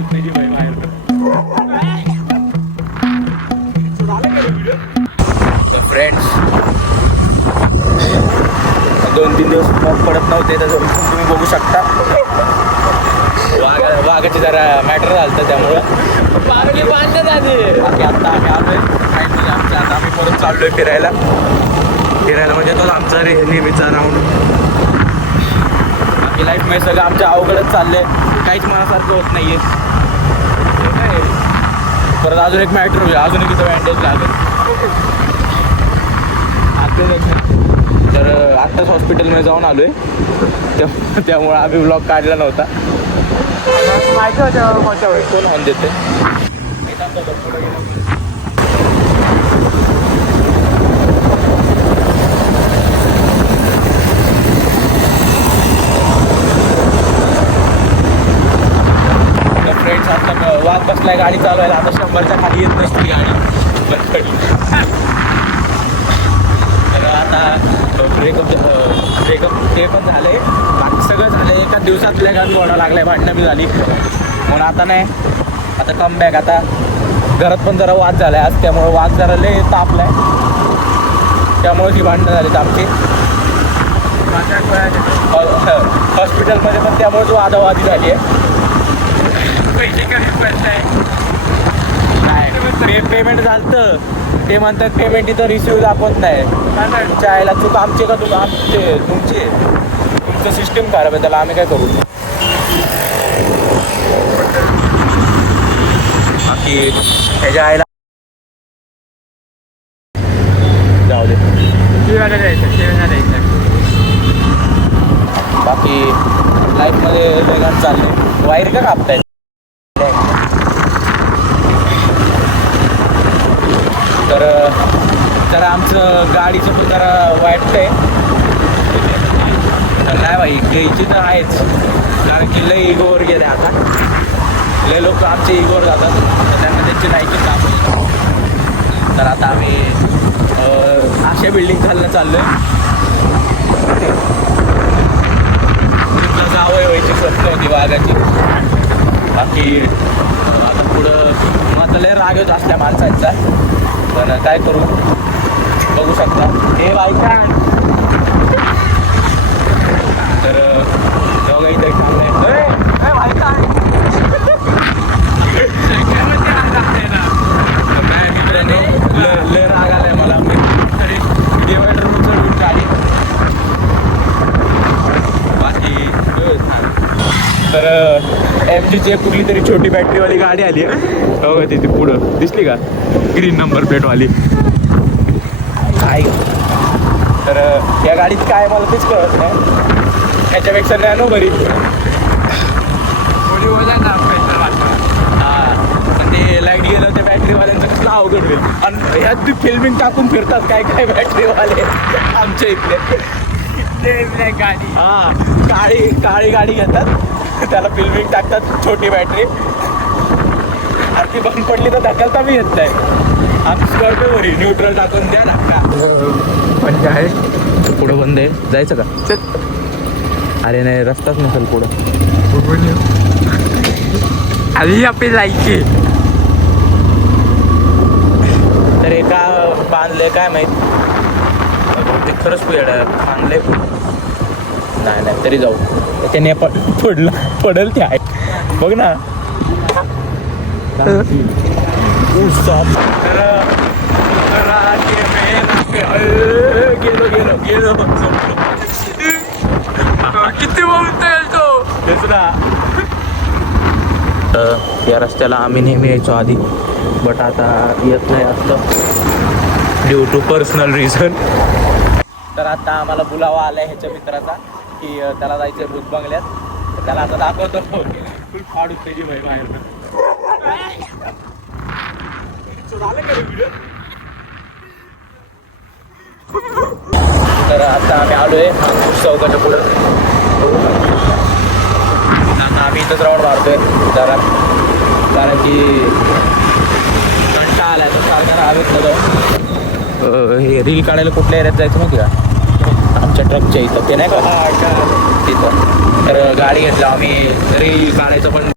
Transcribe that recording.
फाडूच नाही बाई बाहेर. फ्रेंड्स 2-3 दिवस मग पडत नव्हते तर तुम्ही बघू शकता. वाघाची जरा मॅटर झालं त्यामुळं बाकी बांधत आधी बाकी आत्ता आम्ही आलोय आता आम्ही परत चाललोय फिरायला म्हणजे तोच आमचा नेहमीचा राऊंड. बाकी लाईफमध्ये सगळं आमच्या अवघडच चाललंय, काहीच मनासारखं होत नाहीये. परत अजून एक मॅटर होईल, अजून एक इथं बँडेज लागेल. तर आत्ताच हॉस्पिटलमध्ये जाऊन आलोय त्यामुळे आम्ही ब्लॉग काढला नव्हता. माहिती होतं कोणत्या वेळेस कोण होऊन देते. फ्रेंड्स आता वाघ बसलाय गाडी चालवायला. आता 100च्या खाली येत नसती गाडी बंद पडली. तर आता ब्रेकअप ते पण झाले, बाकी सगळं झालं. एका दिवसात लेगान गोडा लागलाय, भांडणं बी झाली म्हणून आता नाही. आता कमबॅक. आता घरात पण जरा वाद झालाय आज, त्यामुळे वाद जरा लय तापलाय, त्यामुळे ती भांडणं झालीत आमची हॉस्पिटलमध्ये पण. त्यामुळेच वादावादी झाली आहे. नाही पेमेंट झालं ते म्हणतात पेमेंट इथं रिसिव्ह दाखवत नाही. तुमच्या आईला चूक आमची का तुमचं सिस्टीम खराब आहे, त्याला आम्ही काय करू. बाकी ह्याच्या आईला जाऊ दे. बाकी लाईफमध्ये वेगात चालले. वायर का कापताय? तर जरा आमचं गाडीचं पण जरा वाटतंय. तर नाही बाई घ्यायची तर आहेच, कारण की लय इगोवर गेले आता. लय लोक आमचे इगोवर जातात, तर त्यांना त्यांची लायकी काम. तर आता आम्ही अशा बिल्डिंग घालणं चाललोय. जावं व्हायची स्वप्न होती वाघाची. बाकी आता पुढं मग आता लय राग येत असल्या माणसांचा, तर काय करू बघू शकता. हे बायका तर दोघं इथे थांबलंय. मित्रांनो लय राग आलाय मला. तरी डिवायडर चढून गाडी. बाकी तर MGची कुठली तरी छोटी बॅटरीवाली गाडी आली आहे बघा तिथे पुढं, दिसली का ग्रीन नंबर प्लेटवाली. काय तर या गाडीत काय मला तेच कळत नाही. याच्यापेक्षा नॅनो बरी. हां पण ते लाईट गेलं ते बॅटरीवाल्यांचं कसलं अवघड होईल. आणि ह्यात बी फिल्मिंग टाकून फिरतात काय काय बॅटरीवाले आमच्या इथले. गाडी हां काळी गाडी घेतात, त्याला फिल्मिंग टाकतात छोटी बॅटरी. आणि ती बंद पडली तर ढकलता बी येत नाही. आमची स्कॉर्पिओवरी न्यूट्रल टाकून द्या धक्का. पण काय पुढं बंद आहे, जायचं का? अरे नाही रस्ताच नसेल पुढं. आधी आपली जायची. तर एका बांधलंय काय माहित, ते खरंच बांधलंय पुढं. नाही तरी जाऊ. त्याने पडल ते आहे बघ ना. गेलो किती बोलतो तेच ना. या रस्त्याला आम्ही नेहमी यायचो आधी, बट आता येत नाही असतं ड्यू टू पर्सनल रिझन. तर आता आम्हाला बुलावा आलाय ह्याच्या मित्राचा की त्याला जायचं भूत बंगल्यात. तर त्याला आता दाखवतो फुल फाडून त्याची बाई बाहेर. तर आता आम्ही आलोय चौकाच्या पुढं. आता आम्ही इथंच राऊंड मारतोय जरा, कारण की कंटा आलाय तर सारखा हवेत न जाऊन. हे रील काढायला कुठल्या एरियात जायचं माहिती का? आमच्या ट्रकच्या इथं ते नाही का तिथं. तर गाडी घेतला आम्ही, रील काढायचं पण